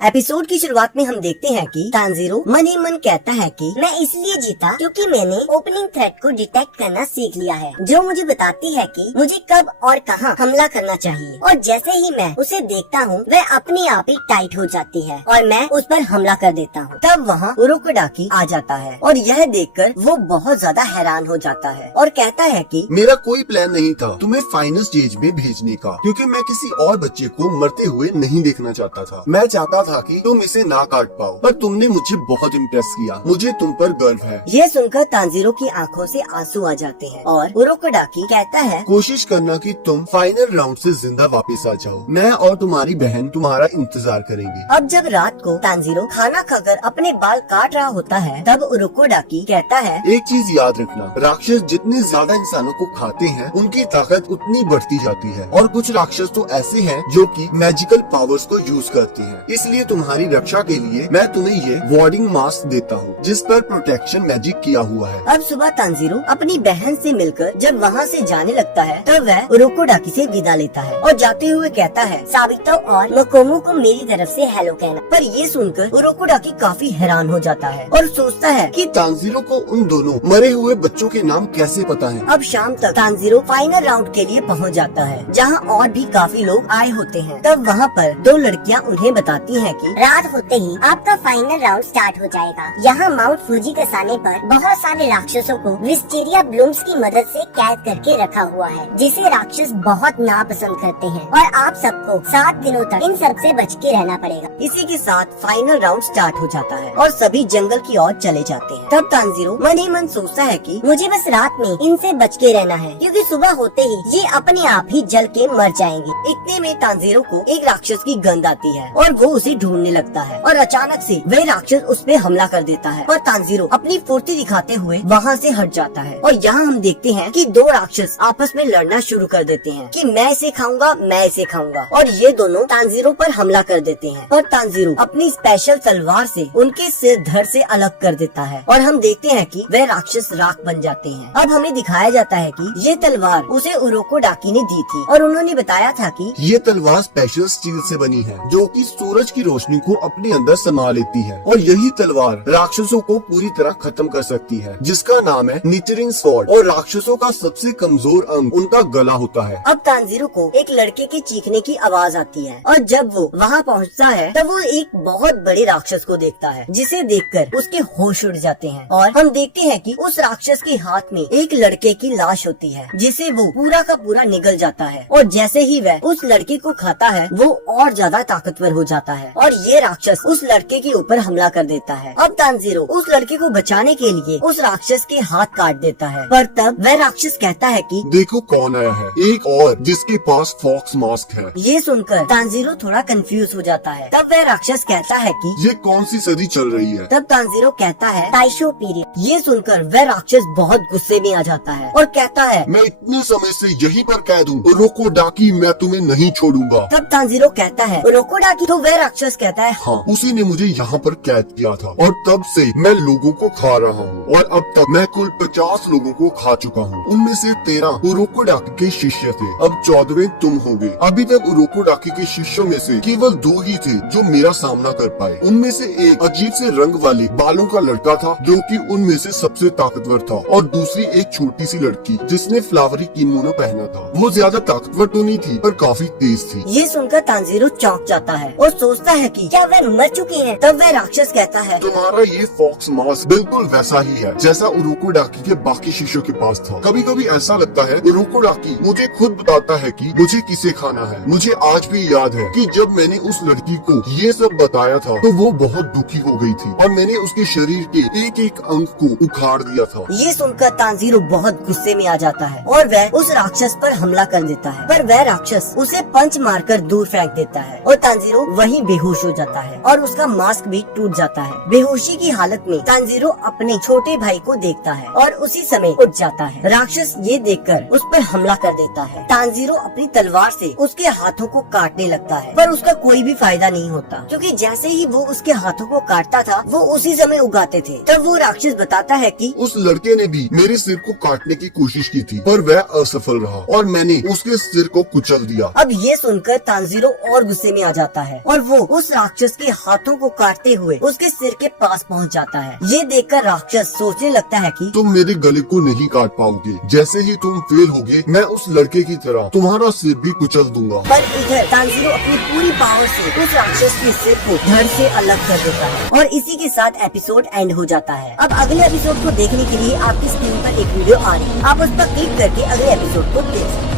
Episode की शुरुआत में हम देखते हैं कि तानजीरो मन ही मन कहता है कि मैं इसलिए जीता क्योंकि मैंने ओपनिंग थ्रेट को डिटेक्ट करना सीख लिया है, जो मुझे बताती है कि मुझे कब और कहां हमला करना चाहिए। और जैसे ही मैं उसे देखता हूं, वह अपने आप ही टाइट हो जाती है और मैं उस पर हमला कर देता हूं। तब वहां उरोकोडाकी आ जाता है और यह देखकर वो बहुत ज्यादा हैरान हो जाता है और कहता है कि मेरा कोई प्लान नहीं था तुम्हें फाइनल स्टेज में भेजने का, क्योंकि मैं किसी और बच्चे को मरते हुए नहीं देखना चाहता था। मैं चाहता था कि तुम इसे ना काट पाओ, पर तुमने मुझे बहुत इम्प्रेस किया। मुझे तुम पर गर्व है। यह सुनकर तानजीरो की आंखों से आंसू आ जाते हैं और उरोकोडाकी कहता है कोशिश करना कि तुम फाइनल राउंड से जिंदा वापस आ जाओ। मैं और तुम्हारी बहन तुम्हारा इंतजार करेंगे। अब जब रात को तानजीरो खाना खाकर अपने बाल काट रहा होता है, तब उरोकोडाकी कहता है एक चीज याद रखना, राक्षस जितने ज्यादा इंसानों को खाते हैं उनकी ताकत उतनी बढ़ती जाती है, और कुछ राक्षस तो ऐसे हैं जो कि मैजिकल पावर्स को यूज करते हैं। इसलिए तुम्हारी रक्षा के लिए मैं तुम्हें ये वार्डिंग मास्क देता हूँ, जिस पर प्रोटेक्शन मैजिक किया हुआ है। अब सुबह तानजीरो अपनी बहन से मिलकर जब वहाँ से जाने लगता है, तब वह उरोकोडाकी से विदा लेता है और जाते हुए कहता है साबितो और मोकोमो को मेरी तरफ से हेलो कहना। पर ये सुनकर उरोकोडाकी काफी हैरान हो जाता है और सोचता है कि तानजीरो को उन दोनों मरे हुए बच्चों के नाम कैसे पता है। अब शाम तक तानजीरो फाइनल राउंड के लिए पहुंच जाता है, जहां और भी काफी लोग आए होते हैं। तब वहां पर दो लड़कियां उन्हें बताती हैं कि रात होते ही आपका फाइनल राउंड स्टार्ट हो जाएगा। यहाँ माउंट फूजी के सामने पर बहुत सारे राक्षसों को विस्टीरिया ब्लूम्स की मदद से कैद करके रखा हुआ है, जिसे राक्षस बहुत नापसंद करते हैं, और आप सबको 7 दिनों तक इन सब से बच के रहना पड़ेगा। इसी के साथ फाइनल राउंड स्टार्ट हो जाता है और सभी जंगल की ओर चले जाते हैं। तब तानजीरो मन ही मन सोचता है कि मुझे बस रात में इनसे बच के रहना है, क्योंकि सुबह होते ही ये अपने आप ही जल के मर जाएंगे। इतने में तानजीरो को एक राक्षस की गंध आती है और वो उसे ढूंढने लगता है और अचानक से वह राक्षस उस पे हमला कर देता है और तानजीरो अपनी फुर्ती दिखाते हुए वहाँ से हट जाता है। और यहाँ हम देखते हैं कि दो राक्षस आपस में लड़ना शुरू कर देते हैं कि मैं इसे खाऊंगा, मैं इसे खाऊंगा, और ये दोनों तानजीरो पर हमला कर देते हैं और तानजीरो अपनी स्पेशल तलवार से उनके सिर धड़ से अलग कर देता है और हम देखते हैं कि वह राक्षस राख बन जाते हैं। अब हमें दिखाया जाता है कि ये तलवार उसे उरोकोडाकी ने दी थी और उन्होंने बताया था कि ये तलवार स्पेशल स्टील से बनी है, जो कि सूरज की रोशनी को अपने अंदर समा लेती है, और यही तलवार राक्षसों को पूरी तरह खत्म कर सकती है, जिसका नाम है निचरिंग स्वॉर्ड। और राक्षसों का सबसे कमजोर अंग उनका गला होता है। अब तानजीरो को एक लड़के के चीखने की आवाज आती है और जब वो वहाँ पहुँचता है तब वो एक बहुत बड़े राक्षस को देखता है, जिसे देखकर उसके होश उड़ जाते हैं। और हम देखते हैं कि उस राक्षस के हाथ में एक लड़के की लाश होती है, जिसे वो पूरा का पूरा निगल जाता है, और जैसे ही वह उस लड़के को खाता है वो और ज्यादा ताकतवर हो जाता है और ये राक्षस उस लड़के के ऊपर हमला कर देता है। अब तानजीरो उस लड़के को बचाने के लिए उस राक्षस के हाथ काट देता है, पर तब वह राक्षस कहता है कि देखो कौन आया है, एक और जिसके पास फॉक्स मास्क है। ये सुनकर तानजीरो थोड़ा कंफ्यूज हो जाता है। तब वह राक्षस कहता है कि ये कौन सी सदी चल रही है। तब तानजीरो कहता है ताइशो पीरियड। ये सुनकर वह राक्षस बहुत गुस्से में आ जाता है और कहता है मैं इतने समय से यहीं पर कैद हूँ, उरोकोडाकी मैं तुम्हें नहीं छोड़ूंगा। तब तानजीरो कहता है उरोकोडाकी, तो वह राक्षस कहता है हाँ, उसी ने मुझे यहाँ पर कैद किया था, और तब से मैं लोगों को खा रहा हूँ, और अब तक मैं कुल 50 लोगों को खा चुका हूँ। उनमें से 13 उरोकोडाकी के शिष्य थे, अब 14वें तुम होगे। अभी तक उरोकोडाकी के शिष्यों में से केवल 2 ही थे जो मेरा सामना कर पाए। उनमें से एक अजीब से रंग वाले बालों का लड़का था, जो कि उनमें से सबसे ताकतवर था, और दूसरी एक छोटी सी लड़की जिसने फ्लावरी किमोनो पहना था। वो ज्यादा ताकतवर तो नहीं थी, पर काफी तेज थी। ये सुनकर तानजीरो चौंक जाता है और सोचता है कि क्या वह मर चुकी हैं? तब वह राक्षस कहता है तुम्हारा ये फॉक्स मास्क बिल्कुल वैसा ही है जैसा उरोकोडाकी के बाकी शिष्यों के पास था। कभी कभी ऐसा लगता है उरोकोडाकी मुझे खुद बताता है कि मुझे किसे खाना है। मुझे आज भी याद है कि जब मैंने उस लड़की को ये सब बताया था तो वो बहुत दुखी हो गई थी, और मैंने उसके शरीर के एक एक अंग को उखाड़ दिया था। ये सुनकर तानजीरो बहुत गुस्से में आ जाता है और वह उस राक्षस पर हमला कर देता है, पर वह राक्षस उसे पंच मारकर दूर फेंक देता है और तानजीरो वहीं बेहोश हो जाता है और उसका मास्क भी टूट जाता है। बेहोशी की हालत में तानजीरो अपने छोटे भाई को देखता है और उसी समय उठ जाता है। राक्षस ये देखकर उस पर हमला कर देता है। तानजीरो अपनी तलवार से उसके हाथों को काटने लगता है, पर उसका कोई भी फायदा नहीं होता, क्योंकि जैसे ही वो उसके हाथों को काटता था वो उसी समय उगाते थे। तब वो राक्षस बताता है कि उस लड़के ने भी मेरे सिर को काटने की कोशिश की थी, पर वह असफल रहा और मैंने उसके सिर को कुचल दिया। अब ये सुनकर तानजीरो और गुस्से में आ जाता है और वो उस राक्षस के हाथों को काटते हुए उसके सिर के पास पहुंच जाता है। ये देखकर राक्षस सोचने लगता है कि तुम मेरे गले को नहीं काट पाओगे। जैसे ही तुम फेल होगे मैं उस लड़के की तरह तुम्हारा सिर भी कुचल दूंगा। पर इधर तानजीरो अपनी पूरी पावर से उस राक्षस के सिर को धड़ से अलग कर देता है और इसी के साथ एपिसोड एंड हो जाता है। अब अगले एपिसोड को देखने के लिए आपकी स्क्रीन पर एक वीडियो आ रही है, आप उस पर क्लिक करके अगले एपिसोड को देख सकते हैं।